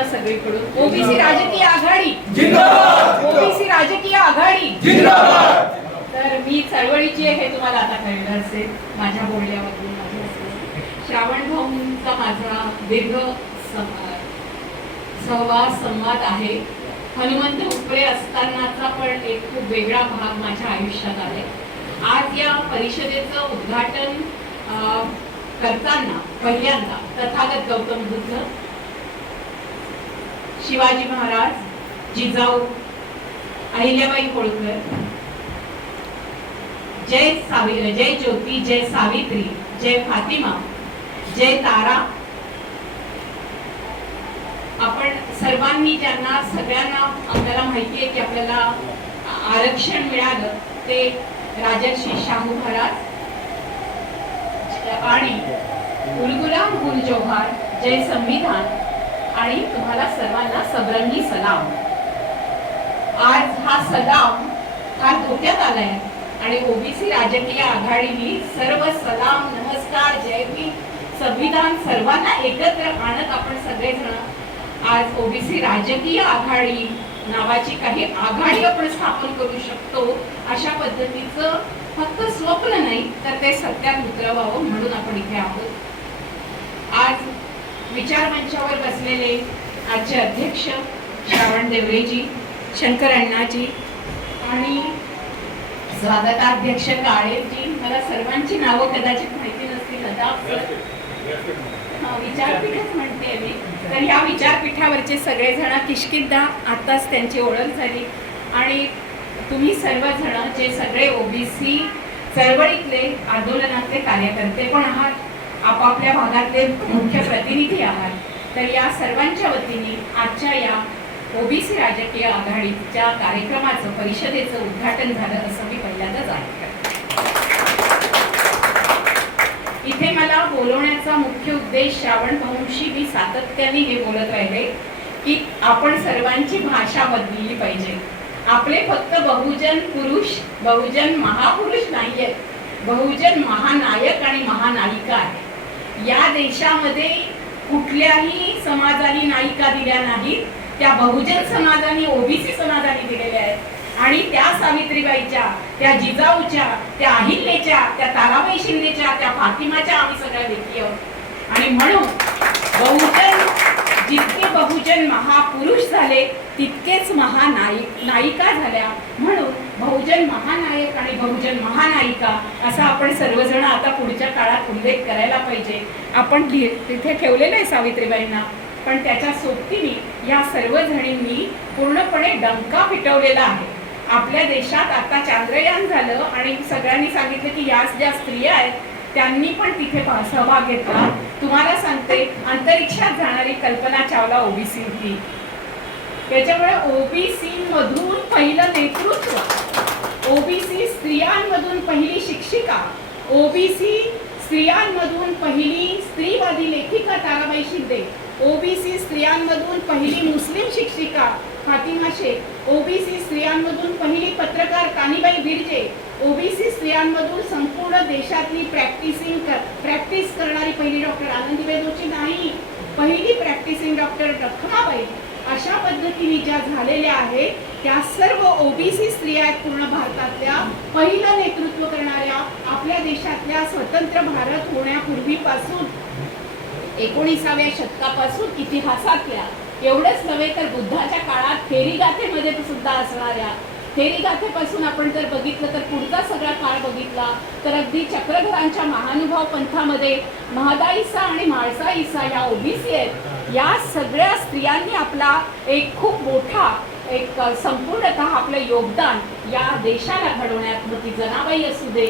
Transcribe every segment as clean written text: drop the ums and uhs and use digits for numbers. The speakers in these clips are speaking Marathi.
ना सगळीकडून ओबीसी राजकीय आघाडी जिंदाबाद ओबीसी राजकीय आघाडी जिंदाबाद. तर मी चळवळीची आहे हे तुम्हाला आता कळलं असेल माझ्या बोलण्यामधून माझ्या असेल. श्रावण भाऊंचा माझा दीर्घ संवाद आहे. हनुमंत उपरे असतानाचा पण एक खूप वेगळा भाग माझ्या आयुष्यात आहे. आज या परिषदेचं उद्घाटन करताना पहिल्यांदा तथागत गौतम बुद्ध, शिवाजी महाराज, जिजाऊ, अहिल्याबाई होळकर, जय ज्योती, जय सावित्री, जय फातिमा, जय तारा, आपण सर्वांनी ज्यांना सगळ्यांना आपल्याला माहिती आहे की आपल्याला आरक्षण मिळालं ते राजर्षी शाहू महाराज आणि गुलगुलाम गुल जोहार, जय संविधान आणि तुम्हाला सर्वांना सबरंगी सलाम. आज हा सलाम हा धोक्यात आलाय आणि ओबीसी राजकीय आघाडीने सर्व सलाम, नमस्कार, जय भीम, संविधान सर्वांना एकत्र आणत आपण सगळेजण आज ओबीसी राजकीय आघाडी नावाची काही आघाडी आपण स्थापन करू शकतो अशा पद्धतीचं फक्त स्वप्न नाही तर ते सत्यात उतरवावं म्हणून आपण इथे आहोत. आज विचार मंचावर बसलेले आजचे अध्यक्ष श्रावण देवरेजी, शंकर अण्णाजी आणि स्वागताध्यक्ष काळेजी, मला सर्वांची नावं कदाचित माहिती नसतील आता विचारपीठच म्हणते मी. तर या विचारपीठावरचे सगळेजण किष्किंदा आताच त्यांची ओळख झाली आणि तुम्ही सर्वजण जे सगळे ओबीसी चळवळीतले आंदोलनातले कार्यकर्ते पण आहात, आपापल्या भागातले मुख्य प्रतिनिधी आहात, तर या सर्वांच्या वतीने आजच्या या ओबीसी राजकीय आघाडीच्या कार्यक्रमाचं परिषदेचं उद्घाटन झालं असं मी पहिल्यांदाच ऐकलं. इथे मला बोलवण्याचा मुख्य उद्देश श्रावण भाऊंशी मी सातत्याने हे बोलत राहिले की आपण सर्वांची भाषा बदलली पाहिजे. आपले फक्त बहुजन पुरुष, बहुजन महापुरुष नाहीयेत, बहुजन महानायक आणि महानायिका आहेत. या देशामध्ये कुठल्याही समाजाने नायिका दिल्या नाहीत, त्या बहुजन समाजाने, ओबीसी समाजाने दिलेल्या आहेत. आणि त्या सावित्रीबाईच्या, त्या जिजाऊच्या, त्या अहिल्याच्या, त्या ताराबाई शिंदेच्या, त्या फातिमाच्या आम्ही सगळ्या लेखी आहोत. आणि म्हणून जितके बहुजन महापुरुष झाले तितकेच नायिका झाल्या. म्हणून बहुजन महानायक आणि बहुजन महानायिका असा आपण सर्वजण आता पुढच्या काळात उल्लेख करायला पाहिजे. आपण तिथे ठेवलेलं आहे सावित्रीबाईंना, पण त्याच्या सोबतीने या सर्वजणींनी पूर्णपणे डंका पिटवलेला आहे. आपल्या देशात आता चांद्रयान झालं आणि सगळ्यांनी सांगितलं की या ज्या स्त्रिया आहेत त्यांनी पण तिथे सहभाग घेतला. तुम्हाला सांगते, अंतरिक्षात जाणारी कल्पना चावला ओबीसी होती. त्याच्यामुळे ओबीसी मधून पहिलं नेतृत्व, ओबीसी स्त्रियांमधून पहिली शिक्षिका, ओबीसी स्त्रियांमधून पहिली स्त्रीवादी लेखिका ताराबाई शिंदे, ओबीसी स्त्रियांमधून पहिली मुस्लिम शिक्षिका फातिमा शेख, ओबीसी स्त्रियांमधून पहिली पत्रकार कानीबाई बिर्जे, ओबीसी स्त्रियांमधून संपूर्ण देशातली प्रॅक्टिस करणारी पहिली डॉक्टर आनंदीबाई दोची नाही, पहिली प्रॅक्टिसिंग डॉक्टर रखमाबाई. अशा पद्धतीने ज्या झालेल्या आहेत त्या सर्व ओबीसी स्त्रिया आहेत पूर्ण भारतातल्या. पहिलं नेतृत्व करणाऱ्या, आपल्या देशातल्या स्वतंत्र भारत होण्यापूर्वीपासून 19व्या शतकापासून इतिहासातल्या, एवढंच नव्हे तर बुद्धाच्या काळात फेरीगाथेमध्ये सुद्धा असणाऱ्या, फेरीगाथेपासून आपण जर बघितलं तर पुढचा सगळा काळ बघितला तर अगदी चक्रधरांच्या महानुभाव पंथामध्ये महदा ईसा आणि म्हाळसा ईसा या ओबीसी आहेत. या सगळ्या स्त्रियांनी आपला एक खूप मोठा एक संपूर्णतः आपलं योगदान या देशाला घडवण्यात, मग ती जनाबाई असू दे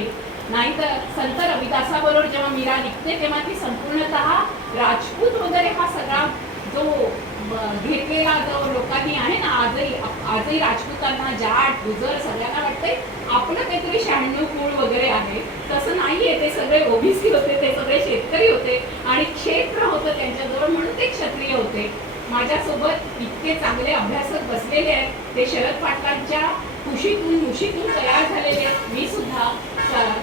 नाहीतर संत रविदासाबरोबर जेव्हा मीरा निघते तेव्हा ती संपूर्णतः राजपूत वगैरे हा सगळा जो घेतलेला जो लोकांनी आहे ना, आजही राजपूतांना, जाट, गुजर सगळ्यांना वाटते आपलं काहीतरी 96 कुळ वगैरे आहे. तसं नाहीये. ते सगळे ओबीसी होते, ते सगळे शेतकरी होते आणि क्षेत्र होतं त्यांच्याजवळ म्हणून ते क्षत्रिय होते. माझ्यासोबत इतके चांगले अभ्यासक बसलेले आहेत, ते शरद पाटलांच्या कुशीतून तयार झालेले आहेत. मी सुद्धा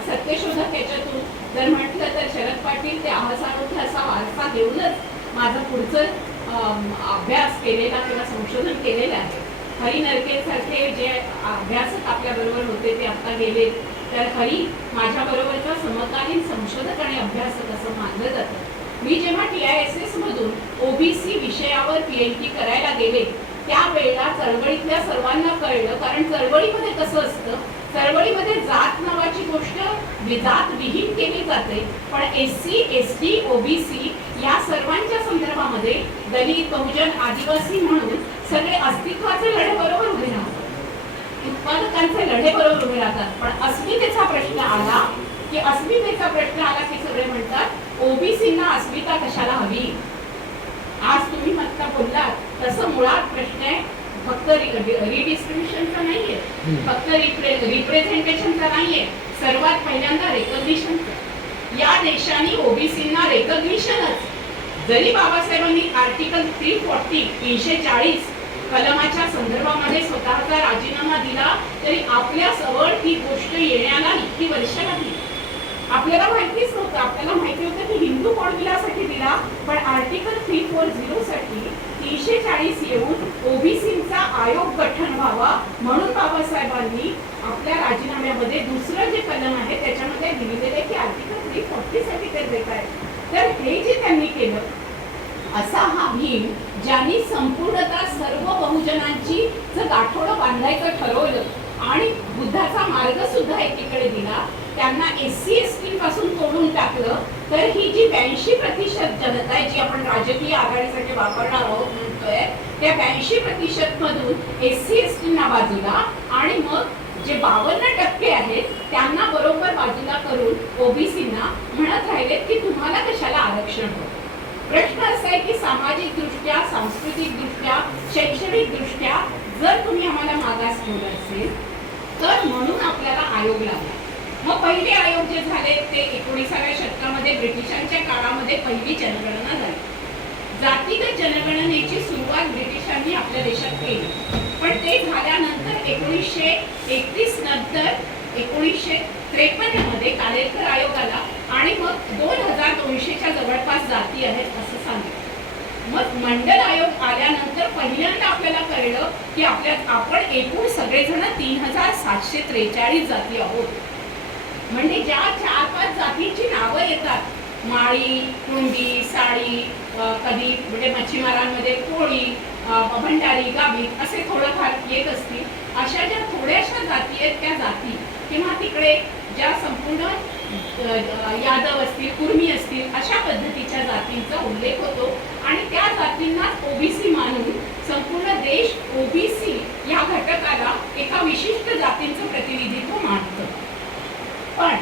सत्यशोधक याच्यातून जर म्हटलं तर शरद पाटील ते अहसारोथे असा वारसा घेऊनच माझं पुढचं अभ्यास केलेला किंवा संशोधन केलेलं आहे. हरी नरकेसारखे जे अभ्यासक आपल्याबरोबर होते ते आता गेले, तर हरी माझ्याबरोबरचा समकालीन संशोधक आणि अभ्यासक असं मानलं जातं. मी जेव्हा TISS मधून OBC विषयावर PhD करायला गेले त्यावेळेला चळवळीतल्या सर्वांना कळलं, कारण चळवळीमध्ये कसं असतं, चळवळीमध्ये जात नावाची गोष्ट जात विहीन केली जाते, पण SC ST OBC या सर्वांच्या संदर्भामध्ये दलित बहुजन आदिवासी म्हणून सगळे अस्तित्वाचे लढे बरोबर उभे राहतात, उत्पादकांचे लढे बरोबर उभे राहतात. पण अस्मितेचा प्रश्न आला की सगळे म्हणतात OBCंना अस्मिता कशाला हवी. आज तुम्ही आता बोललात तसं मुळात प्रश्न आहे फक्त रिडिस्ट्रीब्युशनचा नाहीये, फक्त रिप्रेझेंटेशनचा नाहीये, सर्वात पहिल्यांदा रेकग्निशनचा. या देशाने OBCंना रेकग्निशनच, जरी बाबासाहेबांनी आर्टिकल 340 कलमाच्या संदर्भामध्ये स्वतःचा राजीनामा दिला तरी आपल्या जवळ ही गोष्ट येण्याला इतकी वर्ष लागली. आपल्याला माहितीच नव्हतं, आपल्याला माहिती होतं की हिंदू कॉडविलासाठी दिला, पण आर्टिकल 340 साठी 340 येऊन OBCंचा आयोग गठन व्हावा म्हणून बाबासाहेबांनी आपल्या राजीनाम्यामध्ये दुसरं जे कलम आहे त्याच्यामध्ये लिहिलेले की आर्टिकल 340 साठी ते देत आहेत. तर हे जे त्यांनी केलं असा हा भीम, ज्यांनी संपूर्णतः सर्व बहुजनांची गाठोडं बांधायचं ठरवलं आणि बुद्धाचा मार्ग सुद्धा एकीकडे दिला, त्यांना SC ST पासून तोडून टाकलं, तर ही जी 82% जनता आहे जी आपण राजकीय आघाडीसाठी वापरणार आहोत म्हणतोय, त्या 82% मधून SC STंना बाजूला आणि मग जे 52% आहेत त्यांना बरोबर बाजूला करून OBCंना म्हणत राहिलेत की तुम्हाला कशाला आरक्षण हवं. प्रश्न असा आहे की सामाजिक दृष्ट्या, सांस्कृतिक दृष्ट्या, शैक्षणिक दृष्ट्या जर तुम्ही आम्हाला मागास ठेवलं असेल तर म्हणून आपल्याला आयोग लागला. मग पहिले आयोग जे झाले ते 19व्या शतकामध्ये ब्रिटिशांच्या काळामध्ये पहिली जनगणना झाली. जातीगत जनगणनेची सुरुवात ब्रिटिशांनी आपल्या देशात केली, पण ते झाल्यानंतर 1931 नंतर 1953 मध्ये कालेलकर आयोग आला आणि मग 2200च्या जवळपास जाती आहेत असं सांगितलं. मग मंडल आयोग आल्यानंतर पहिल्यांदा आपल्याला कळलं की आपण एकूण सगळेजण 3743 जाती आहोत. म्हणजे ज्या 4-5 जातींची नावं येतात, माळी, कुंडी, साळी, कधी म्हणजे मच्छीमारांमध्ये कोळी, भंडारी, गाभित असे थोडंफार येत असतील, अशा ज्या थोड्याशा जाती आहेत त्या जाती किंवा तिकडे ज्या संपूर्ण यादव असतील, कुर्मी असतील अशा पद्धतीच्या जातींचा उल्लेख होतो आणि त्या जातींना OBC मानून संपूर्ण देश OBC या घटकाला एका विशिष्ट जातींचं प्रतिनिधित्व मानतं. पण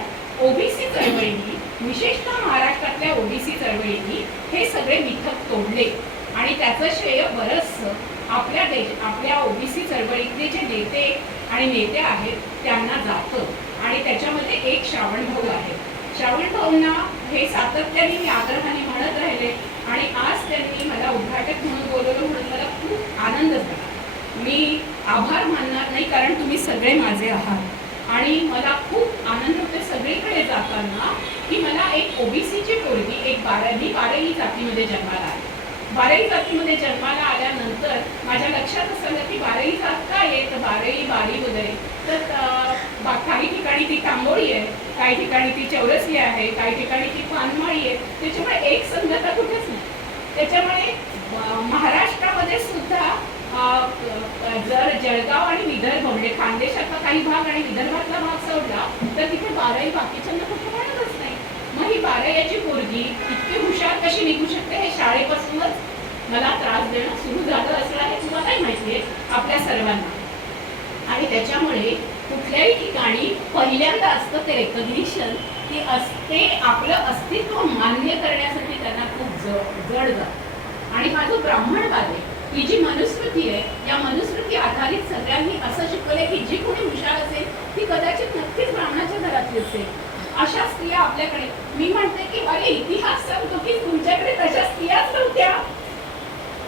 OBC चळवळीनी, विशेषतः महाराष्ट्रातल्या OBC चळवळीनी हे सगळे मिथक तोडले आणि त्याचं श्रेय बरंचसं आपल्या OBC चळवळीतले जे नेते आणि नेत्या आहेत त्यांना जातं. आणि त्याच्यामध्ये एक श्रावणभाऊ आहे. श्रावणभाऊंना हे सातत्याने मी आग्रहाने म्हणत राहिले आणि आज त्यांनी मला उद्घाटक म्हणून बोलवलं म्हणून मला खूप आनंद झाला. मी आभार मानणार नाही कारण तुम्ही सगळे माझे आहात आणि मला खूप आनंद होते सगळीकडे जाताना की मला एक OBCची पोरगी, मी बाराही जातीमध्ये जन्माला आले. बाराही जातीमध्ये जन्माला आल्यानंतर माझ्या लक्षात असं की बाराही जात काय आहे, तर बारी वगैरे, तर काही ठिकाणी ती तांबोळी आहे, काही ठिकाणी ती चौरसी आहे, काही ठिकाणी ती पानमाळी आहे. त्याच्यामुळे एक संगता कुठेच नाही. त्याच्यामुळे महाराष्ट्रामध्ये सुद्धा जर जळगाव आणि विदर्भ म्हणजे खानदेशातला काही भाग आणि विदर्भातला भाग सोडला तर तिथे बाराही बाकीच्यांना कुठे म्हणतच नाही. मग ही बारायाची पोरगी इतकी हुशार कशी निघू शकते हे शाळेपासूनच मला त्रास देणं सुरू झालं असं आहे, तुम्हालाही माहिती आहे आपल्या सर्वांना. आणि त्याच्यामुळे कुठल्याही ठिकाणी पहिल्यांदा असतं ते रेकग्निशन, की असते आपलं अस्तित्व मान्य करण्यासाठी त्यांना खूप जड जातं. आणि हा जो ब्राह्मणवाद आहे, ही जी मनुस्मृती आहे, या मनुस्मृती आधारित सगळ्यांनी असं शिकवलंय की जी कोणी हुशार असेल ती कदाचित नक्कीच ब्राह्मणाच्या घरातली असेल. अशा स्त्रिया आपल्याकडे, मी म्हणते की अरे इतिहास सांगतो की तुमच्याकडे तशा स्त्रियाच नव्हत्या,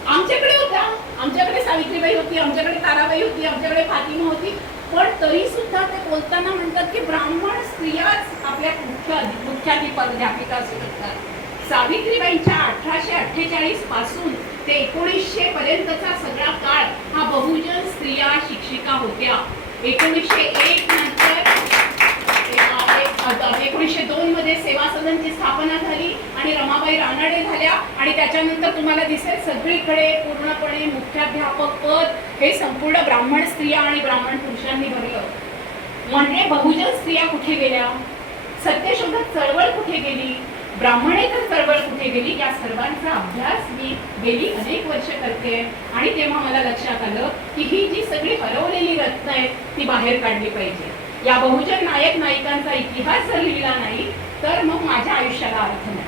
आमच्याकडे होत्या. आमच्याकडे सावित्रीबाई होती, आमच्याकडे ताराबाई होती, आमच्याकडे फातिमा होती. पण तरी सुद्धा ते बोलताना म्हणतात की ब्राह्मण स्त्रियाच आपल्या मुख्याध्यापिका असू शकतात. सावित्रीबाईंच्या 1848 पासून ते 1900 पर्यंतचा सगळा काळ हा बहुजन स्त्रिया शिक्षिका होत्या. 1901 नंतर 1902 मध्ये सेवा सदनची स्थापना झाली आणि रमाबाई रानडे झाल्या आणि त्याच्यानंतर तुम्हाला दिसेल सगळीकडे पूर्णपणे मुख्याध्यापक पद हे संपूर्ण ब्राह्मण स्त्रिया आणि ब्राह्मण पुरुषांनी भरलं. म्हणजे बहुजन स्त्रिया कुठे गेल्या, सत्यशोधक चळवळ कुठे गेली, ब्राह्मणेतर चळवळ कुठे गेली, या सर्वांचा अभ्यास मी गेली अनेक वर्ष करते आणि तेव्हा मला लक्षात आलं की ही जी सगळी हरवलेली रत्न आहेत ती बाहेर काढली पाहिजे. या बहुजन नायक नायिकांचा इतिहास जर लिहिला नाही तर मग माझ्या आयुष्याला अर्थ नाही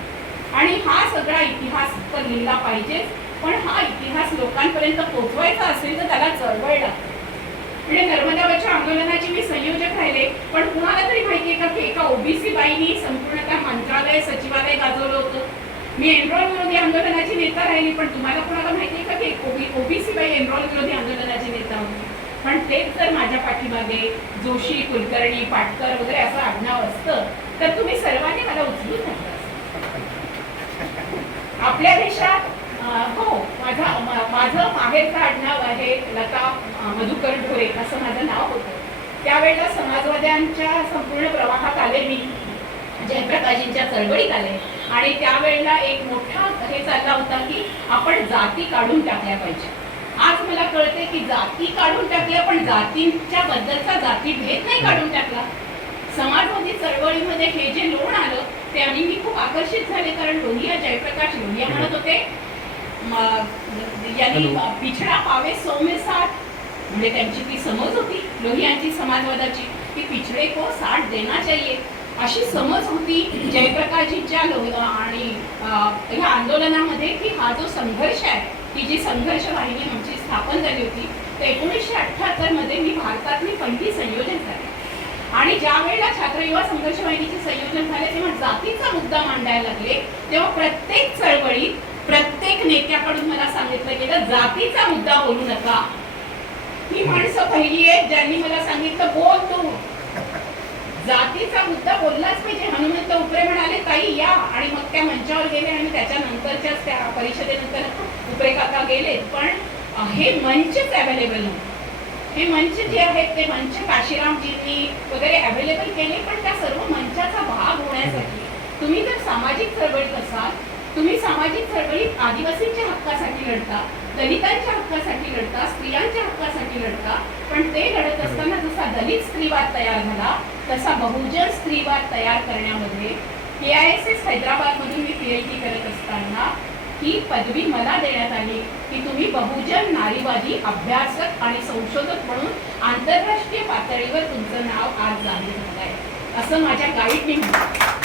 आणि हा सगळा इतिहास तर लिहिला पाहिजे. पण हा इतिहास लोकांपर्यंत पोहोचवायचा असेल तर त्याला चळवळ लागते. म्हणजे नर्मदावरच्या आंदोलनाची मी संयोजक राहिले, पण कुणाला तरी माहितीये का की एका ओबीसी बाईनी संपूर्णतः मंत्रालय सचिवालय गाजवलं होतं. मी एनरॉल विरोधी आंदोलनाची नेता राहिली, पण तुम्हाला कुणाला माहितीये का की ओबीसी बाई एनरॉल विरोधी आंदोलनाची नेता होती. पण तेच जर माझ्या पाठीमागे जोशी, कुलकर्णी, पाटकर वगैरे असं आडनाव असतं तर तुम्ही सर्वांनी मला उचलून धरलं असतं. आपल्या देशात हो माझं माहेरचं आडनाव आहे लता मधुकर ढोरे असं माझं नाव होतं. त्यावेळेला समाजवाद्यांच्या संपूर्ण प्रवाहात आले मी, जयप्रकाशजींच्या चळवळीत आले आणि त्यावेळेला एक मोठा हे चालला होता की आपण जाती काढून टाकल्या पाहिजे. आज मला कळते की जाती काढून टाकल्या पण जातींच्या बद्दलचा जातीभेद नाही काढून टाकला. समाजवादी चळवळीमध्ये हे जे लोण आलं ते आणि मी खूप आकर्षित झाले, कारण लोहिया जयप्रकाश लोहिया म्हणत होते यांनी पिछडा पावे सौम्य साथ, म्हणजे त्यांची ती समज होती लोहियांची समाजवादाची की पिछडे को साथ देना चाहिए अशी समज होती जयप्रकाशजींच्या आणि ह्या आंदोलनामध्ये की हा जो संघर्ष आहे ही जी संघर्ष वाहिनी आमची स्थापन झाली होती तर 1978 मध्ये मी भारतातली पहिली संयोजक झाले आणि ज्या वेळेला छात्रयुवा संघर्ष वाहिनीचे संयोजन झाले तेव्हा जातीचा मुद्दा मांडायला लागले. तेव्हा प्रत्येक चळवळीत प्रत्येक नेत्याकडून मला सांगितलं गेलं जातीचा मुद्दा बोलू नका. ही माणसं पहिली आहेत ज्यांनी मला सांगितलं बोल तू, जातीचा मुद्दा बोललाच पाहिजे. हनुमंत उपरे म्हणाले ताई या, आणि मग त्या मंचावर गेले आणि त्याच्यानंतरच्याच त्या परिषदेनंतर उपरे काका गेले. पण हे मंचच अवेलेबल नव्हते. हे मंच जे आहेत ते मंच काशीरामजींनी वगैरे अवेलेबल केले, पण त्या सर्व मंचाचा भाग होण्यासाठी तुम्ही जर सामाजिक चळवळीत असाल, तुम्ही सामाजिक चळवळीत आदिवासींच्या हक्कासाठी लढता, दलितांच्या हक्कासाठी लढता, स्त्रियांच्या हक्कासाठी लढता, पण ते लढत असताना जसा दलित स्त्रीवाद तयार झाला तसा बहुजन स्त्रीवाद तयार करण्यामध्ये KISS हैदराबादमधून मी PhD करत असताना ही पदवी मला देण्यात आली की तुम्ही बहुजन नारीवादी अभ्यासक आणि संशोधक म्हणून आंतरराष्ट्रीय पातळीवर तुमचं नाव आज जाहीर झालं आहे असं माझ्या गाईडने म्हटलं.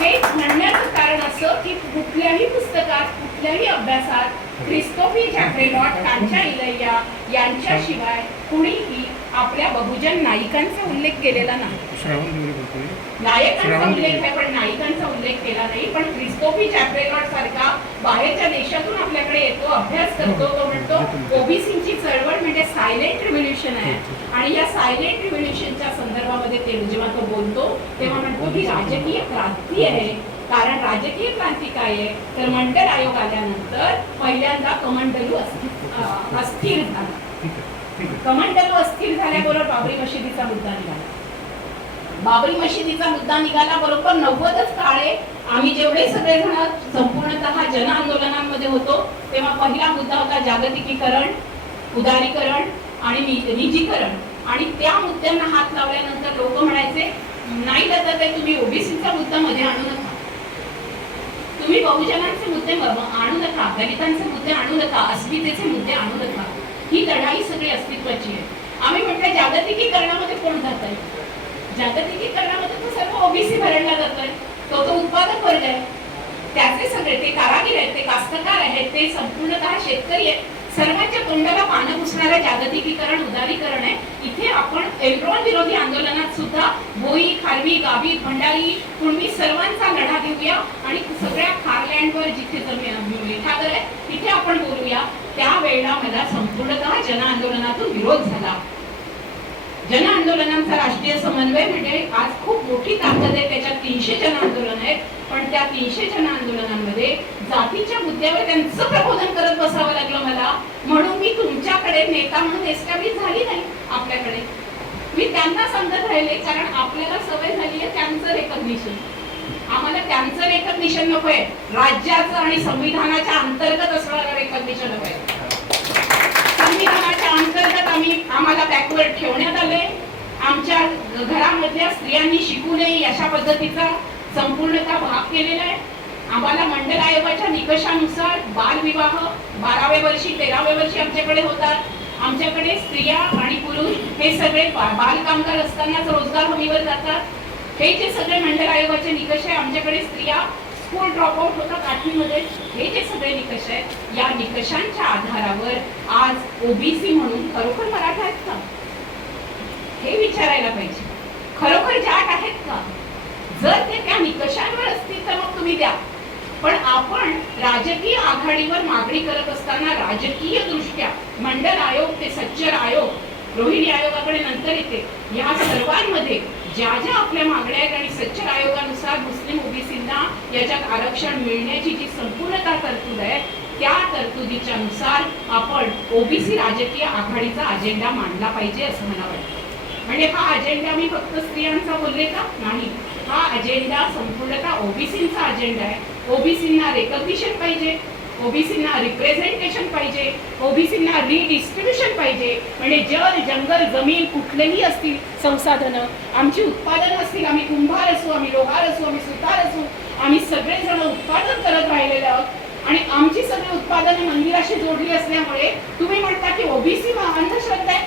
हे म्हणण्याचं कारण असं की कुठल्याही पुस्तकात कुठल्याही अभ्यासात क्रिस्तोफी जॅफ्रेलॉट, कांचा इलैया यांच्याशिवाय कुणीही आपल्या बहुजन नायिकांचा उल्लेख केलेला नाही. नायकांचा उल्लेख आहे पण नायिकांचा उल्लेख केला नाही. पण क्रिस्तोफी जॅफ्रेलॉट सारखा बाहेरच्या देशातून आपल्याकडे येतो, अभ्यास करतो, तो म्हणतो ओबीसीची चळवळ म्हणजे सायलेंट रिव्होल्युशन आहे आणि या सायलेंट रिव्होल्युशनच्या संदर्भामध्ये ते जेव्हा तो बोलतो तेव्हा म्हणतो ही राजकीय क्रांती आहे. कारण राजकीय क्रांती काय आहे तर मंडल आयोग आल्यानंतर पहिल्यांदा कमंडलू अस्थिर झाला. कमंडलू अस्थिर झाल्याबरोबर बाबरी मशिदीचा मुद्दा निघाला. बाबरी मशिदीचा मुद्दा निघाला बरोबर 90च काळे आम्ही जेवढे सगळेजण संपूर्णतः जन आंदोलनांमध्ये होतो तेव्हा पहिला मुद्दा होता जागतिकीकरण, उदारीकरण आणि निजीकरण. आणि त्या मुद्द्यांना हात लावल्यानंतर लोक म्हणायचे नाही लता ताई तुम्ही ओबीसीचा मुद्दा मध्ये आणू नका, तुम्ही बहुजनांचे मुद्दे आणू नका, दलितांचे मुद्दे आणू नका, अस्मितेचे मुद्दे आणू नका. ही लढाई सगळी अस्तित्वाची आहे. आम्ही म्हटलं जागतिकीकरणामध्ये कोण जात आहे? जागतिकीकरणामध्ये तो सर्व ओबीसी भरडला जातोय. तो उत्पादक वर्ग आहे, त्याचे सगळे ते कारागीर आहेत, ते कास्तकार आहेत, ते संपूर्णतः शेतकरी आहेत. सर्वांच्या तोंडाला पानं पुसणारं जागतिकीकरण, उदारीकरण आहे. इथे आपण एल्ड्रॉन विरोधी आंदोलनात सुद्धा भोई, खारवी, गावी, भंडारी, कुणबी सर्वांचा लढा घेऊया आणि सगळ्या खारलँडवर जिथे मिठागर आहे तिथे आपण बोलूया. त्यावेळेला मला संपूर्णतः जन आंदोलनातून विरोध झाला. जन आंदोलनांचा राष्ट्रीय समन्वय म्हणजे आज खूप मोठी ताकद आहे. त्याच्यात 300 जन आंदोलन आहेत, पण त्या 300 जन आंदोलनांमध्ये जातीच्या मुद्द्यावर त्यांचं प्रबोधन करत बसावं लागलं मला. म्हणून मी तुमच्याकडे नेता म्हणून एस्टॅब्लिश झाली नाही. आपल्याकडे मी त्यांना सांगत राहिले, कारण आपल्याला सवय झाली आहे त्यांचं रेकग्निशन. आम्हाला त्यांचं रेकग्निशन नकोय, राज्याचं आणि संविधानाच्या अंतर्गत असणारं रेकग्निशन नकोय. संविधानाच्या अंतर्गत आम्हाला बॅकवर्ड ठेवण्यात आले. आमच्या घरामधल्या स्त्रियांनी शिकू नये अशा पद्धतीचा संपूर्णतः भाग केलेला आहे. आम्हाला मंडल आयोगाच्या निकषानुसार बालविवाह 12व्या वर्षी 13व्या वर्षी आमच्याकडे होतात. आमच्याकडे स्त्रिया आणि पुरुष हे सगळे बालकामगार असतानाच रोजगार हमीवर जातात. हे जे सगळे मंडल आयोगाचे निकष आहे, आमच्याकडे स्त्रिया स्कूल ड्रॉपआउट होतात 8वी मध्ये. हे जे सगळे निकष आहेत, या निकषांच्या आधारावर आज ओबीसी म्हणून खरोखर मराठा आहेत का हे विचारायला पाहिजे. खरोखर जाट आहेत का? जर ते त्या निकषांवर असतील तर मग तुम्ही द्या. पण आपण राजकीय आघाडीवर मागणी करत असताना राजकीय दृष्ट्या मंडल आयोग ते सच्चर आयोग, रोहिणी आयोगाकडे नंतर येते, या सर्वांमध्ये ज्या ज्या आपल्या मागण्या आहेत आणि सच्चर आयोगानुसार मुस्लिम ओबीसींना याच्यात आरक्षण मिळण्याची जी संपूर्णतः तरतूद आहे, त्या तरतुदीच्या नुसार आपण ओबीसी राजकीय आघाडीचा अजेंडा मांडला पाहिजे असं मला वाटतं. म्हणजे हा अजेंडा मी फक्त स्त्रियांचा बोलले का? नाही, हा अजेंडा संपूर्णतः ओबीसींचा अजेंडा आहे. ओबीसींना रेकग्निशन पाहिजे, ओबीसींना रिप्रेझेंटेशन पाहिजे, ओबीसींना रिडिस्ट्रीब्युशन पाहिजे. म्हणजे जल, जंगल, जमीन कुठलेही असतील संसाधनं, आमची उत्पादनं असतील, आम्ही कुंभार असू, आम्ही लोहार असू, आम्ही सुतार असू, आम्ही सगळेजण उत्पादन करत राहिलेले आहोत आणि आमची सगळी उत्पादनं मंदिराशी जोडली असल्यामुळे तुम्ही म्हणता की ओबीसी अंधश्रद्धा आहे.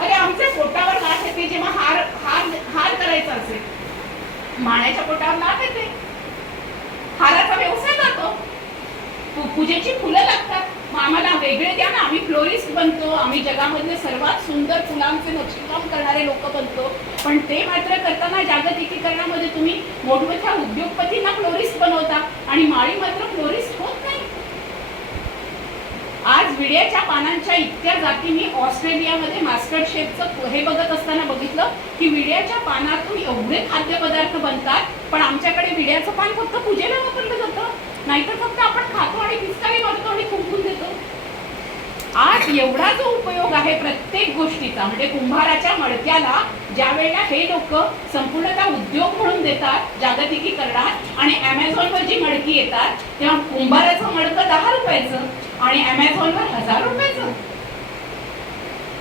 अरे आमच्या पोटावर लाथ येते जेव्हा हार हार हार करायचा असेल, माण्याच्या पोटावर लाथ येते, हाराचा व्यवसाय जातो, पूजेची फुलं लागतात. मग आम्हाला वेगळे द्या ना, आम्ही फ्लोरिस्ट बनतो, आम्ही जगामधले सर्वात सुंदर फुलांचे नक्षीकाम करणारे लोक बनतो. पण ते मात्र करताना जागतिकीकरणामध्ये तुम्ही मोठमोठ्या उद्योगपतींना फ्लोरिस्ट बनवता आणि माळी मात्र फ्लोरिस्ट होत नाही. आज विड्याच्या पानांच्या इतक्या जाती मी ऑस्ट्रेलियामध्ये मास्टर शेफचं हे बघत असताना बघितलं की विड्याच्या पानातून एवढे खाद्यपदार्थ बनतात, पण आमच्याकडे विड्याचं पान फक्त पूजेला वापरलं जातं, नाहीतर फक्त आपण खातो आणि पिचकारी मारतो आणि कुंकून देतो. आज एवढा जो उपयोग आहे प्रत्येक गोष्टीचा, म्हणजे कुंभाराच्या मडक्याला ज्या वेळेला हे लोक संपूर्णतः उद्योग म्हणून देतात जागतिकीकरणात आणि अमेझॉनवर जी मडकी येतात तेव्हा कुंभाराचं मडकं 10 रुपयाचं आणि अमेझॉनवर 1000 रुपयाचं.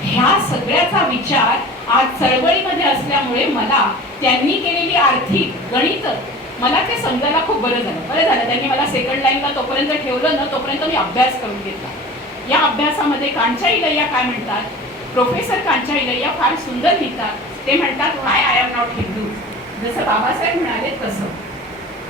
ह्या सगळ्याचा विचार आज चळवळीमध्ये असल्यामुळे मला त्यांनी केलेली आर्थिक गणित मला ते समजायला खूप बरं झालं. त्यांनी मला सेकंड लाईनला तोपर्यंत ठेवलं ना, तोपर्यंत मी अभ्यास करून घेतला. या अभ्यासामध्ये कांचाईलय्या काय म्हणतात, प्रोफेसर कांचाईलय्या फार सुंदर लिहितात. ते म्हणतात why I am not Hindu. जसं बाबासाहेब म्हणाले तसं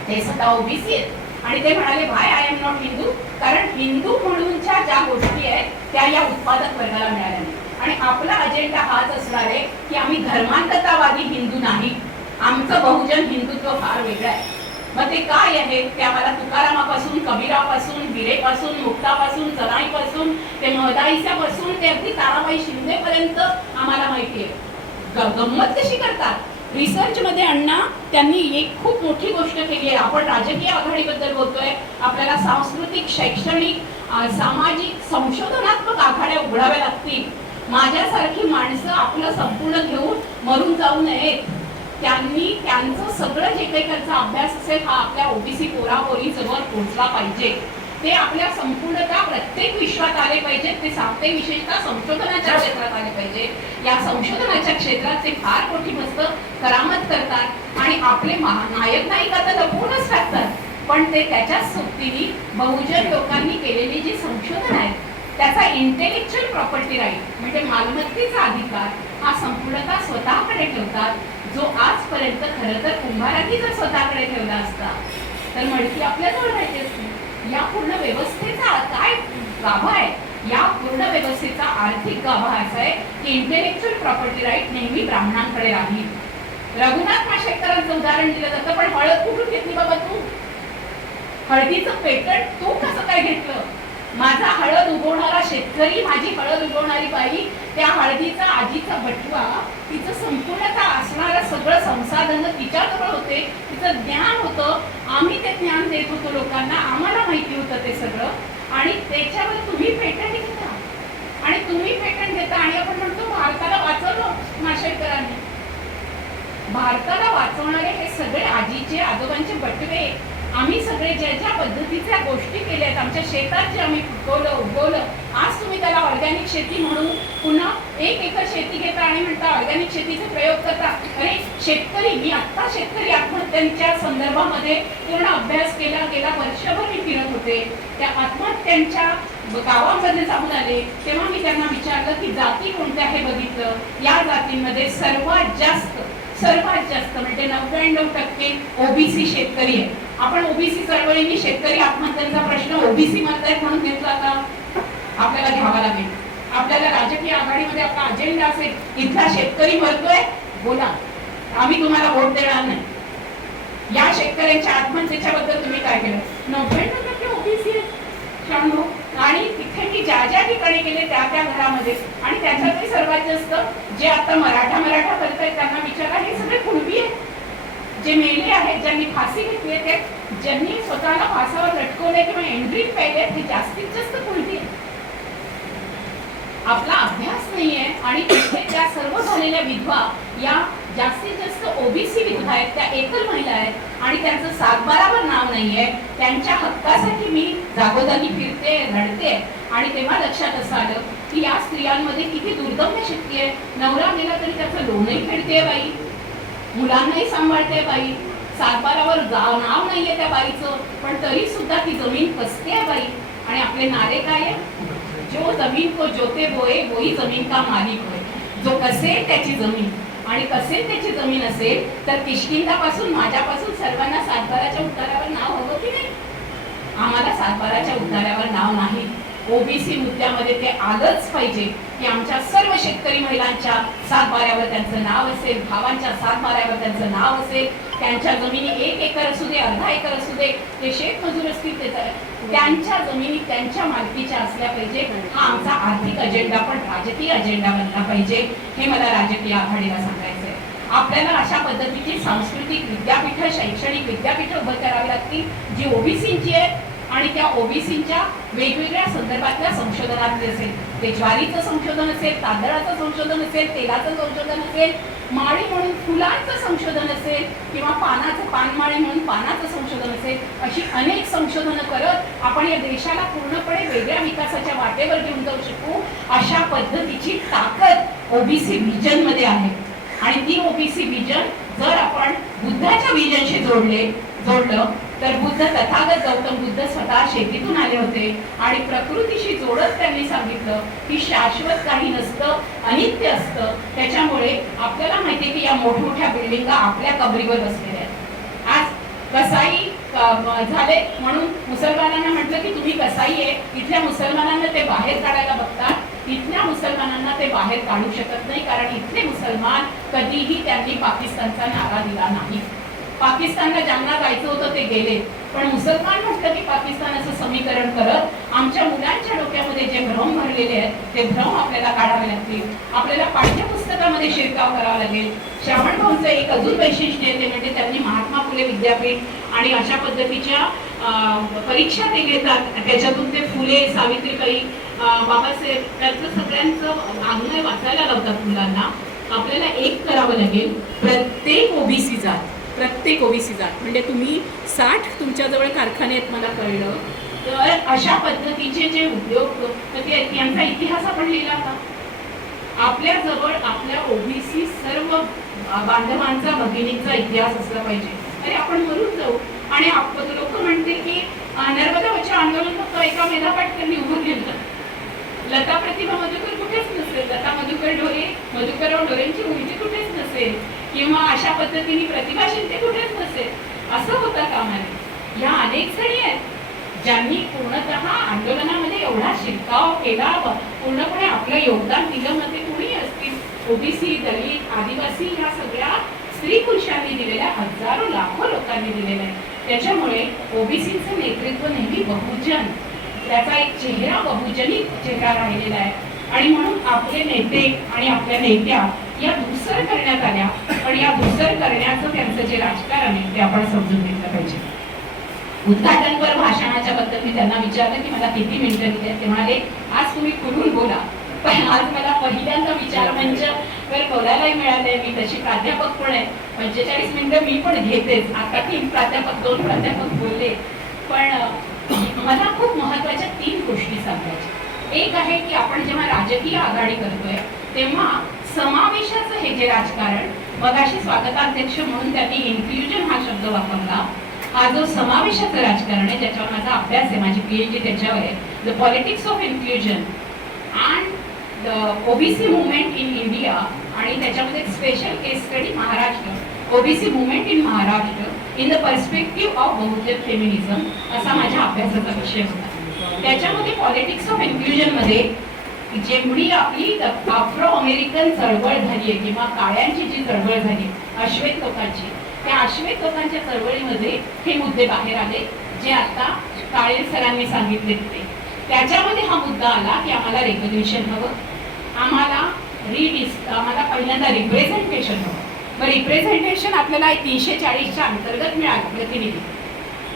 ते स्वतः ओबीसी आहेत आणि ते म्हणाले why I am not Hindu, कारण हिंदू म्हणूनच्या ज्या गोष्टी आहेत त्या या उत्पादक वर्गाला मिळाल्या नाही. आणि आपला अजेंडा हाच असणार आहे की आम्ही धर्मांततावादी हिंदू नाही, आमचं बहुजन हिंदुत्व फार वेगळं आहे. मग ते काय आहे ते आम्हाला तुकारामापासून, कबीरापासून, बिरेपासून, मुक्तापासून, जनाईपासून ते महदाईच्यापासून ते अगदी ताराबाई शिंदेपर्यंत आम्हाला माहिती आहे. गंमत कशी करतात रिसर्च मध्ये अण्णा त्यांनी एक खूप मोठी गोष्ट केली आहे. आपण राजकीय आघाडीबद्दल बोलतोय, आपल्याला सांस्कृतिक, शैक्षणिक, सामाजिक, संशोधनात्मक आघाड्या उघडाव्या लागतील. माझ्यासारखी माणसं आपलं संपूर्ण घेऊन मरून जाऊ नयेत. त्यांनी त्यांचं सगळं जे काही त्यांचा अभ्यास असेल हा आपल्या ओबीसी पोरापोरी जवळ पोहोचला पाहिजे. ते आपल्या संपूर्णतः प्रत्येक विश्वात आले पाहिजेत. ते सांगते विशेषतः संशोधनाच्या क्षेत्रात आले पाहिजे. या संशोधनाच्या क्षेत्रात ते फार मोठी मस्त करामत करतात आणि आपले नायक नायिका तर लपवूनच टाकतात, पण ते त्याच्याच सोबतीने बहुजन लोकांनी केलेली जी संशोधन आहे त्याचा इंटेलेक्च्युअल प्रॉपर्टी राईट म्हणजे मालमत्तेचा अधिकार हा संपूर्णतः स्वतःकडे ठेवतात, जो आजपर्यंत खरं तर कुंभारांनी जर स्वतःकडे ठेवला असता तर मडकी आपल्याजवळ राहायची असती. या पूर्ण व्यवस्थेचा काय गाभा आहे, या पूर्ण व्यवस्थेचा आर्थिक गाभा असा आहे की इंटेलेक्च्युअल प्रॉपर्टी राईट नेहमी ब्राह्मणांकडे राहील. रघुनाथ माशेलकरांचं उदाहरण दिलं जातं, पण हळद कुठून घेतली बाबा तू? हळदीचं पेटंट तू कसं काय घेतलं? माझा हळद उगवणारा शेतकरी, माझी हळद उगवणारी बाई, त्या हळदीचा आजीचा बटवा, तिचं संपूर्णतः असणारं सगळं संसाधन तिच्याजवळ होते, तिचं ज्ञान होतं. आम्ही ते ज्ञान देत होतो लोकांना, आम्हाला माहिती होतं ते सगळं. आणि त्याच्यावर तुम्ही पेटंट घेता आणि तुम्ही पेटंट देता आणि आपण म्हणतो भारताला वाचवलं माशेलकरांनी. भारताला वाचवणारे हे सगळे आजीचे आजोबांचे बटवे, आम्ही सगळे ज्या ज्या पद्धतीच्या गोष्टी केल्या आहेत, आमच्या शेतात जे आम्ही पिकवलं उगवलं, आज तुम्ही त्याला ऑर्गॅनिक शेती म्हणून पुन्हा 1 एकर शेती घेता आणि म्हणता ऑर्गॅनिक शेतीचे प्रयोग करता. अरे शेतकरी, मी आत्ता शेतकरी आत्महत्यांच्या संदर्भामध्ये पूर्ण अभ्यास केला, गेला वर्षभर मी फिरत होते. त्या आत्महत्यांच्या गावांमध्ये जाऊन आले, तेव्हा मी त्यांना विचारलं की जाती कोणत्या हे बघितलं. या जातींमध्ये सर्वात जास्त म्हणजे 99% ओबीसी शेतकरी आहे. आपण ओबीसी चळवळीने शेतकरी आत्महत्यांचा प्रश्न ओबीसी मतदार म्हणून घेतला का? आपल्याला घ्यावा लागेल. आपल्याला राजकीय आघाडीमध्ये आपला अजेंडा असेल, इथला शेतकरी मरतोय, बोला, आम्ही तुम्हाला वोट देणार नाही. या शेतकऱ्यांच्या आत्महत्येच्या बद्दल तुम्ही काय केलं? 99% ओबीसी आहे. आणि तिथे मी ज्या ज्या ठिकाणी गेले त्या त्या घरामध्ये, आणि त्याच्यातही सर्वात जास्त जे आता मराठा करतायत त्यांना विचारा, हे सगळे कुणबी आहेत. जे मेले आहेत, ज्यांनी फाशी घेतली, ते ज्यांनी स्वतःला फासावर लटकवले किंवा एंड्रीट पाहिले, ते जास्तीत जास्त कुणबी आहेत. आपला अभ्यास नाहीये. आणि तिथे त्या सर्व झालेल्या विधवा या जास्तीत जास्त ओबीसी विधवा आहेत, त्या एकल महिला आहेत आणि त्यांचं 7/12वर नाव नाहीये. त्यांच्या हक्कासाठी मी जागोजागी फिरते, लढते. आणि तेव्हा लक्षात असं आलं की या स्त्रियांमध्ये किती दुर्दम्य शक्ती आहे. नवरा गेला तरी त्याचं लोणही फेडते बाई, मुलांनाही सांभाळते बाई, 7/12वर नाव नाहीये त्या बाईचं, पण तरी सुद्धा ती जमीन कसते बाई. आणि आपले नारे काय आहे? जो जमीन को जोते बोए वही जमीन का मालिक होय. जो कसे त्याची जमीन, आणि कसे त्याची जमीन असेल तर किष्किंधापासून माझ्यापासून सर्वांना 7/12च्या उतार्यावर नाव हवं की नाही? आम्हाला 7/12च्या उतार्यावर नाव नाही. ओबीसी मुद्द्यामध्ये ते आलंच पाहिजे की आमच्या सर्व शेतकरी महिलांच्या 7/12वर त्यांचं नाव असेल, भावांच्या 7/12वर त्यांचं नाव असेल. त्यांच्या जमिनी 1 एकर असू दे, अर्धा एकर असू दे, ते शेतमजूर असतील, ते त्यांच्या जमिनी त्यांच्या मालकीच्या असल्या पाहिजे. हा आमचा आर्थिक अजेंडा पण राजकीय अजेंडा बनला पाहिजे, हे मला राजकीय आघाडीला सांगायचंय. आपल्याला अशा पद्धतीची सांस्कृतिक विद्यापीठ, शैक्षणिक विद्यापीठ उभं करावी लागतील जी ओबीसीची आहे, आणि त्या ओबीसीच्या वेगवेगळ्या संदर्भातल्या संशोधनातले असेल. ते ज्वारीचं संशोधन असेल, तांदळाचं संशोधन असेल, तेलाचं संशोधन असेल, माळी म्हणून फुलांचं संशोधन असेल, किंवा पानमाळी म्हणून पानाचं संशोधन असेल. अशी अनेक संशोधनं करत आपण या देशाला पूर्णपणे वेगळ्या विकासाच्या वाटेवर घेऊन जाऊ शकू. अशा पद्धतीची ताकद ओबीसी व्हिजन मध्ये आहे. आणि ती ओबीसी व्हिजन जर आपण बुद्धाच्या व्हिजनशी जोडलं तर तथागत गौतम बुद्ध स्वतः शेतीतून आले होते आणि प्रकृतीशी जोडत त्यांनी सांगितलं की शाश्वत काही नसतं, अनित्य असतं. त्याच्यामुळे आपल्याला माहितीये की या मोठमोठ्या बिल्डिंगा आपल्या कबरीवर बसलेल्या आहेत. आज कसाई झाले म्हणून मुसलमानांना म्हटलं की तुम्ही कसाई आहे, इथल्या मुसलमानांना ते बाहेर काढायला बघतात. इथल्या मुसलमानांना ते बाहेर काढू शकत नाही, कारण इथले मुसलमान कधीही त्यांनी पाकिस्तानचा नारा दिला नाही. पाकिस्तानला ज्यांना जायचं होतं ते गेले, पण मुसलमान म्हटलं की पाकिस्तानाचं समीकरण करत आमच्या मुलांच्या डोक्यामध्ये जे भ्रम भरलेले आहेत ते भ्रम आपल्याला काढावे लागतील. आपल्याला पाठ्यपुस्तकामध्ये शिरकाव करावा लागेल. श्रावण भाऊंचं एक अजून वैशिष्ट्य आहे ते म्हणजे त्यांनी महात्मा फुले विद्यापीठ आणि अशा पद्धतीच्या परीक्षा ते घेतात, त्याच्यातून ते फुले, सावित्रीबाई, बाबासाहेब त्यांचं सगळ्यांचं वाङ्मय वाचायला लावतात मुलांना. आपल्याला एक करावं लागेल, प्रत्येक ओबीसी जात म्हणजे तुम्ही 60 तुमच्याजवळ कारखाने आहेत मला कळलं, तर अशा पद्धतीचे जे उद्योग यांचा इतिहास आपण लिहिला का? आपल्याजवळ आपल्या ओबीसी सर्व बांधवांचा, भगिनींचा इतिहास असला पाहिजे. अरे आपण मरून जाऊ. आणि लोक म्हणते की नर्मदा बचाव आंदोलन फक्त एका मेधा पाटकरनी उभं केलं, लता प्रतिभा मधुकर कुठेच नसेल, लता मधुकरराव ढोरेंची मुलगी कुठेच नसेल, किंवा अशा पद्धतीने प्रतिभा शिंदे कुठेच नसेल. असं होता कामा नये. ह्या अनेक जणी आहेत ज्यांनी पूर्णतः आंदोलनामध्ये एवढा शिरकाव केला, पूर्णपणे आपलं योगदान दिलं. मध्ये कोणी असतील ओबीसी, दलित, आदिवासी ह्या सगळ्या स्त्री पुरुषांनी दिलेल्या हजारो लाखो लोकांनी दिलेलं आहे. त्याच्यामुळे ओबीसीचं नेतृत्व नेहमी बहुजन त्याचा एक चेहरा बहुजनी चेहरा राहिलेला आहे. आणि म्हणून आपले नेते आणि आपल्या नेत्या या धुसर करण्यात आल्या. पण या धुसर करण्याचं त्यांचं जे राजकारण आहे ते आपण समजून घेतलं पाहिजे. उद्घाटनपर भाषणाच्या बद्दल मी त्यांना विचारलं की मला किती मिनिटं दिली. ते म्हणाले आज तुम्ही खुलून बोला, पण आज मला पहिल्यांदा विचार मंच बोलायलाही मिळाले. मी तशी प्राध्यापक पण आहे, 45 मिनिटं मी पण घेतेच. आता 3 प्राध्यापक 2 प्राध्यापक बोलले, पण मला खूप महत्वाच्या 3 गोष्टी सांगायच्या. एक आहे की आपण जेव्हा राजकीय आघाडी करतोय तेव्हा समावेशाचं हे जे राजकारण, मगाशी स्वागताध्यक्ष म्हणून त्यांनी इन्क्ल्युजन हा शब्द वापरला. हा जो समावेशाचं राजकारण आहे ज्याच्यावर माझा अभ्यास आहे, माझी PhD त्याच्यावर आहे, the politics of inclusion and the OBC movement in India, आणि त्याच्यामध्ये special case study Maharashtra, OBC movement in Maharashtra in the perspective of Bahujan feminism, असा माझ्या अभ्यासाचा विषय होता. त्याच्यामध्ये पॉलिटिक्स ऑफ इन्क्ल्युजन मध्ये जेवढी आपली आफ्रो अमेरिकन चळवळ झाली आहे किंवा काळ्यांची जी चळवळ झाली अश्वेत लोकांची, त्या अश्वेत लोकांच्या चळवळीमध्ये हे मुद्दे बाहेर आले जे आता काळे सरांनी सांगितले ते. त्याच्यामध्ये हा मुद्दा आला की आम्हाला रेकग्निशन हवं, आम्हाला पहिल्यांदा रिप्रेझेंटेशन हवं. मग रिप्रेझेंटेशन आपल्याला 340च्या अंतर्गत मिळालं प्रतिनिधी,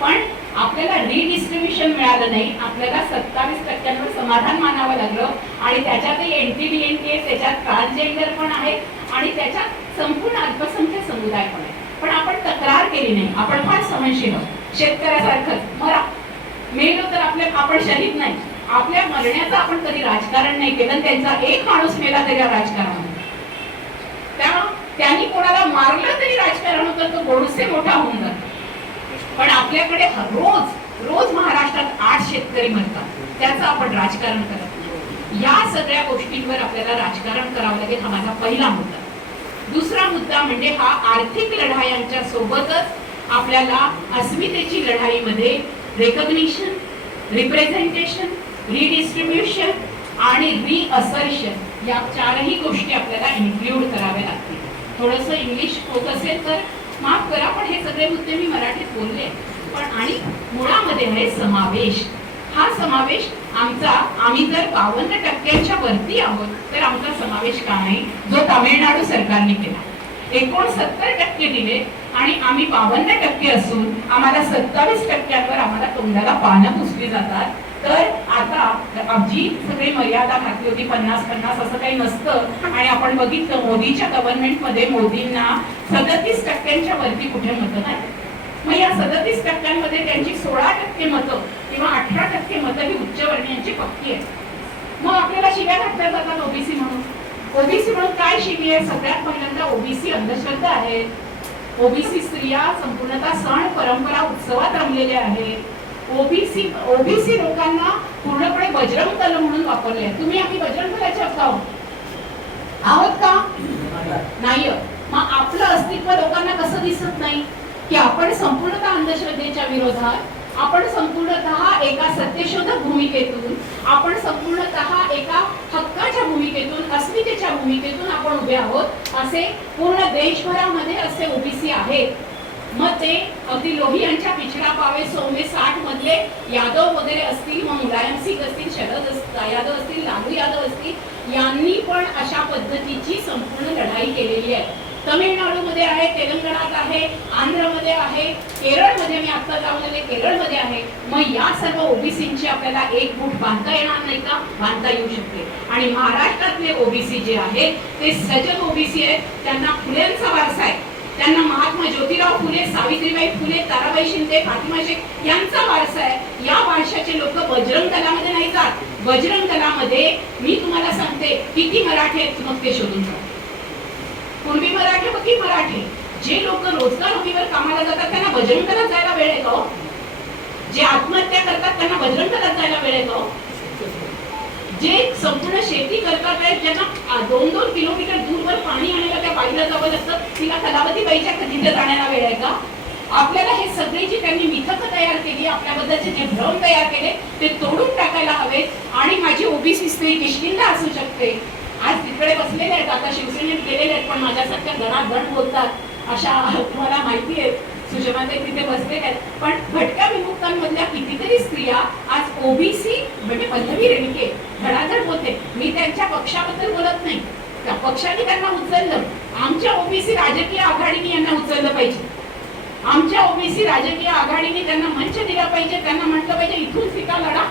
पण आपल्याला रिडिस्ट्रीब्युशन मिळालं नाही. आपल्याला 27% समाधान मानावं लागलं. आणि त्याच्यातही NTDNT, त्याच्यात ट्रान्सजेंडर पण आहे आणि त्याच्यात संपूर्ण अल्पसंख्याक समुदाय पण आहे. पण आपण तक्रार केली नाही. आपण फार सहनशील आहोत, शेतकऱ्यासारखंच मरा, मेलो तर आपण शहीद नाही. आपल्या मरण्याचं आपण कधी राजकारण नाही केलं. त्यांचा एक माणूस मेला तरी राजकारण, त्यांनी कोणाला मारलं तरी राजकारण होतं, तो गोडसे मोठा होऊन जातो. पण आपल्याकडे रोज महाराष्ट्रात 8 शेतकरी मरतात, त्याचं आपण राजकारण करत. या सगळ्या गोष्टींवर आपल्याला राजकारण करावं लागेल. हा माझा पहिला मुद्दा. दुसरा मुद्दा म्हणजे हा आर्थिक लढायांच्या सोबतच आपल्याला अस्मितेची लढाईमध्ये रेकग्निशन, रिप्रेझेंटेशन, रिडिस्ट्रीब्युशन आणि रिअसर्शन या 4ही गोष्टी आपल्याला इन्क्लूड कराव्या लागतील. थोडंसं इंग्लिश होत असेल तर माफ करा, पण हे सगळे मुद्दे मी मराठीत बोलले. पण आणि मुळामध्ये आहे समावेश. हा समावेश आम्ही जर 52% वरती आहोत तर आमचा समावेश का नाही, जो तामिळनाडू सरकारने केला. 69% दिले आणि आम्ही 52% असून आम्हाला 27%वर आम्हाला तोंडाला पानं पुसली जातात. तर आता जी सगळी मर्यादा घातली होती 50-50 असं काही नसतं. आणि आपण बघितलं मोदीच्या गव्हर्नमेंटमध्ये मोदींना 37%च्या वरती कुठे मतं नाही. मग या 37%मध्ये त्यांची 16% मतं किंवा 18% मतं ही उच्चवर्णीयांची पक्की आहेत. मग आपल्याला शिव्या घातल्या जातात ओबीसी म्हणून. ओबीसी म्हणून काय शिवी आहे? सगळ्यात पहिल्यांदा ओबीसी अंधश्रद्धा आहे. ओबीसी स्त्रिया संपूर्णतः सण परंपरा उत्सवात रमलेल्या आहेत. ओबीसी लोकांना पूर्णपणे बजरंग दल म्हणून वापरले. तुम्ही आम्ही बजरंग दलाचे आहोत का? नाही. मग आपलं अस्तित्व लोकांना कसं दिसत नाही की आपण संपूर्णतः अंधश्रद्धेच्या विरोधात, आपण संपूर्णतः एका सत्यशोधक भूमिकेतून, आपण संपूर्णतः एका हक्काच्या भूमिकेतून, अस्मितेच्या भूमिकेतून आपण उभे आहोत. असे पूर्ण देशभरामध्ये असे ओबीसी आहेत. मग ते अगदी लोहियांच्या पिछडा पावे 160 मधले यादव वगैरे असतील, मग मुलायम सिंग असतील, शरद यादव असतील, लालू यादव असतील, यांनी पण अशा पद्धतीची संपूर्ण लढाई केलेली आहे. तमिळनाडूमध्ये आहे, तेलंगणात आहे, आंध्रमध्ये आहे, केरळमध्ये, मी आता जाऊन आले, केरळमध्ये आहे. मग या सर्व ओबीसींची आपल्याला एक गुट बांधता येणार नाही का? बांधता येऊ शकते. आणि महाराष्ट्रातले ओबीसी जे आहेत ते सजग ओबीसी आहेत. त्यांना फुलेंचा वारसा आहे, त्यांना महात्मा ज्योतिराव फुले, सावित्रीबाई फुले, ताराबाई शिंदे, फातिमा शेख यांचा वारसा आहे. या वारशाचे लोक बजरंग दलामध्ये नाही जात. बजरंग दलामध्ये मी तुम्हाला सांगते किती मराठी आहेत, मग ते शोधून जा. पूर्वी मराठी की मराठी जे लोक रोजगार हमीवर कामाला जातात त्यांना बजरंग दलात जायला वेळ आहे का? जे आत्महत्या करतात त्यांना बजरंग दलात जायला वेळ आहे का? जे संपूर्ण शेती करतात आहेत, ज्यांना 2-2 किलोमीटर दूरवर पाणी आणायला त्या बाईला जावं लागतं, तिला कलावती बाईच्या तिथे जाण्याला वेळ आहे का? आपल्याला हे सगळी जी त्यांनी मिथकं तयार केली, आपल्याबद्दलचे जे भ्रम तयार केले ते तोडून टाकायला हवे. आणि माझी ओबीसी स्त्री किष्किंधा असू शकते. आज तिकडे बसलेले आहेत, आता शिवसेनेत गेलेले आहेत, पण माझ्यासारख्या धडाधड बोलतात अशा तुम्हाला माहिती आहे. सुषमाताई तिथे बसलेल्या आहेत. पण भटक्या विमुक्तांमधल्या कितीतरी स्त्रिया आज ओबीसी म्हणजे पल्लवी रेणके धडाधड बोलते. मी त्यांच्या पक्षाबद्दल बोलत नाही, त्या पक्षाने त्यांना उचललं. आमच्या ओबीसी राजकीय आघाडीने यांना उचललं पाहिजे. आमच्या ओबीसी राजकीय आघाडीने त्यांना मंच दिला पाहिजे. त्यांना म्हटलं पाहिजे इथून सीटा लढा,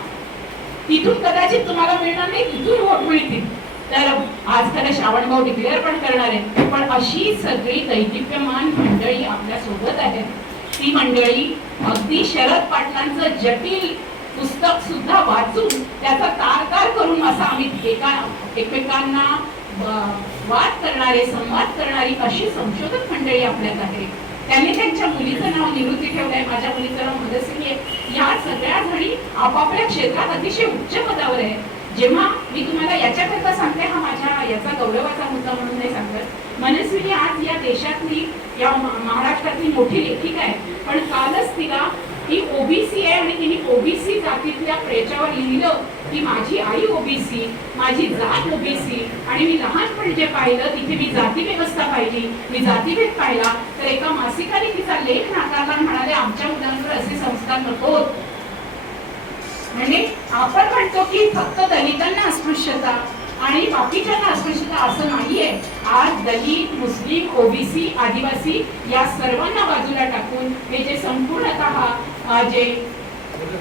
तिथून कदाचित तुम्हाला मिळणार नाही, तिथून वोट मिळतील. तर आज खरं श्रावणभाऊ डिक्लेअर पण करणार आहे, पण अशी सगळी दैदिप्यमान मंडळी आपल्या सोबत आहेत. ती मंडळी अगदी शरद पाटलांचं जटिल पुस्तक सुद्धा वाचून त्याचा तारकार करून असा आम्ही एकमेकांना वाद करणारे, संवाद करणारी अशी संशोधक मंडळी आपल्यात आहे. त्यांनी त्यांच्या मुलीचं नाव निवृत्ती ठेवलंय, माझ्या मुलीचं नाव मनस्विनी आहे. या सगळ्या जणी आपापल्या क्षेत्रात अतिशय उच्च पदावर आहे. जेव्हा मी तुम्हाला याच्याकरता सांगते, हा माझ्या याचा गौरवाचा मुद्दा म्हणून नाही सांगत. मनस्विनी आज या देशातली, या महाराष्ट्रातली मोठी लेखिका आहे, पण कालच तिला ही ओबीसी आहे आणि तिने ओबीसी जातीतल्या याच्यावर लिहिलं की माझी आई ओबीसी, माझी जात ओबीसी. आणि मी लहानपण जे पाहिलं तिथे मी जाती व्यवस्था पाहिली, मी जातीभेद पाहिला. तर एका मासिकाने तिचा लेख नाकारला आणि म्हणाले आमच्या मुलांवर असे संस्कार नकोत. म्हणजे आपण म्हणतो की फक्त दलितांना अस्पृश्यता आणि बाकीच्यांना अस्पृश्यता असं नाहीये. आज दलित, मुस्लिम, ओबीसी, आदिवासी या सर्वांना बाजूला टाकून हे जे संपूर्णतः जे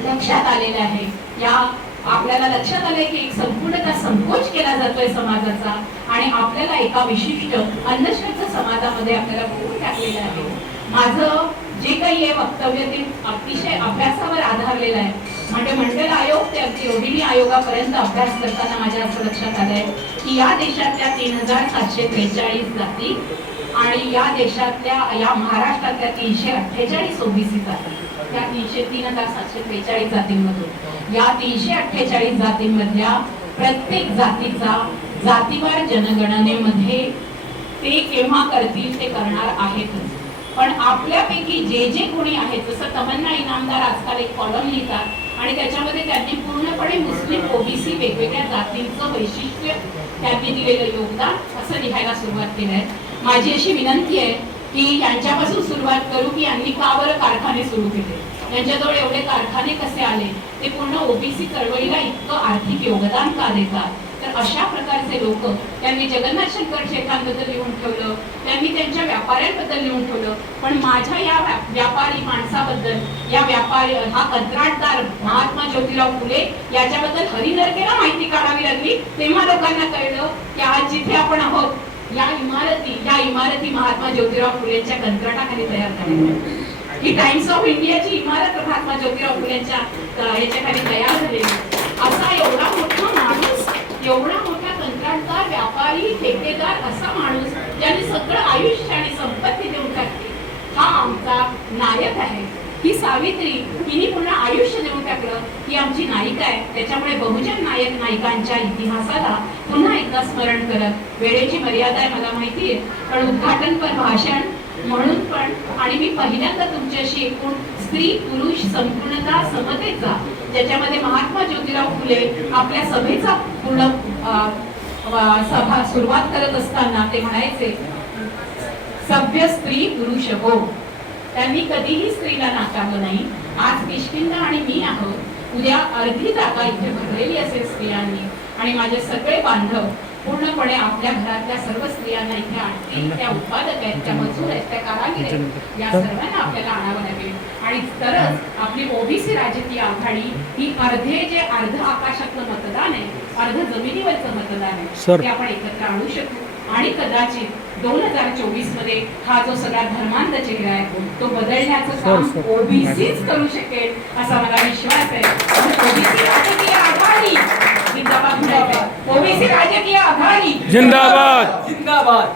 लक्षात आलेलं आहे, या आपल्याला लक्षात आलंय की एक संपूर्णतः संकोच केला जातोय समाजाचा आणि आपल्याला एका विशिष्ट अंधश्रद्धा समाजामध्ये आपल्याला बोलून टाकलेलं आहे. माझं जे काही आहे वक्तव्य ते अतिशय अभ्यासावर आधारलेलं आहे. म्हणजे मंडल आयोग ते अगदी रोहिणी आयोगापर्यंत अभ्यास करताना माझ्या असं लक्षात आलंय की या देशातल्या 3743 जाती आणि या देशातल्या, या महाराष्ट्रातल्या 348 ओबीसी जाती, त्या 3743 जातींमधून या 348 जातींमधल्या प्रत्येक जातीचा जातीवार जनगणनेमध्ये ते केव्हा करतील ते करणार आहेतच. पण आपल्यापैकी जे जे कोणी आहेत, जसं तमन्ना इनामदार आजकाल एक कॉलम लिहितात आणि त्याच्यामध्ये त्यांनी पूर्णपणे मुस्लिम, ओबीसी वेगवेगळ्या जातींचं वैशिष्ट्य, त्यांनी दिलेलं योगदान असं लिहायला सुरुवात केली आहे. माझी अशी विनंती आहे की यांच्यापासून सुरुवात करू की यांनी का बरं कारखाने सुरू केले, यांच्याजवळ एवढे कारखाने कसे आले, ते पूर्ण ओबीसी चळवळीला इतकं आर्थिक योगदान का देतात. तर अशा प्रकारचे लोक, त्यांनी जगन्नाथ शंकर शेठांबद्दल लिहून ठेवलं, त्यांनी त्यांच्या व्यापाऱ्यांबद्दल लिहून ठेवलं, पण माझ्या या व्यापारी माणसाबद्दल, या व्यापारी, हा कंत्राटदार महात्मा ज्योतिराव फुले याच्याबद्दल हरिनरकेला माहिती काढावी लागली. तेव्हा लोकांना कळलं की आज जिथे आपण आहोत या इमारती महात्मा ज्योतिराव फुलेंच्या कंत्राटाखाली तयार झालेल्या. ही टाइम्स ऑफ इंडियाची इमारत महात्मा ज्योतिराव फुलेंच्या याच्याखाली तयार झालेली. असा एवढा मोठा माणूस, एवढा मोठा कंत्राटदार, व्यापारी, ठेकेदार असा माणूस ज्याने सगळं आयुष्य आणि संपत्ती देऊन टाकली, हा आमचा नायक आहे. ही सावित्री, हिने पूर्ण आयुष्य देऊन टाकलं, ही आमची नायिका आहे. त्याच्यामुळे बहुजन नायक नायिकांच्या इतिहासाला पुन्हा एकदा स्मरण करत, वेळेची मर्यादा आहे मला माहिती आहे, पण उद्घाटनपर भाषण म्हणून पण, आणि मी पहिल्यांदा तुमच्याशी एकूण स्त्री पुरुष संपूर्णता समतेचा, ज्याच्यामध्ये महात्मा ज्योतिराव फुले आपल्या सभेचा पूर्ण सभा सुरुवात करत असताना ते म्हणायचे सभ्य स्त्री पुरुष हो. त्यांनी कधीही स्त्रीला नाकारलं नाही. आज किष्किंधा आणि मी आहोत, उद्या अर्धी जागा इथे भरलेली असेल स्त्रियांनी, आणि माझे सगळे बांधव पूर्णपणे आपल्या घरातल्या सर्व स्त्रियांना इथे आणतील. त्या उत्पादक आहेत, त्या मजूर आहेत, त्या कारागीर आहेत, या सर्वांना आपल्याला आणावं लागेल. आणि तरच आपली ओबीसी राजकीय आघाडी ही अर्ध आकाशातलं मतदान आहे, अर्ध जमिनीवरचं मतदान आहे, ते आपण एकत्र आणू शकू. आणि कदाचित 2024 मध्ये हा जो सगळा धर्मांध चेहरा आहे तो बदलण्याचं काम ओबीसीच करू शकेल असा मला विश्वास आहे. ओबीसी राजकीय आघाडी जिंदाबाद, ओबीसी राजकीय आघाडी जिंदाबाद जिंदाबाद.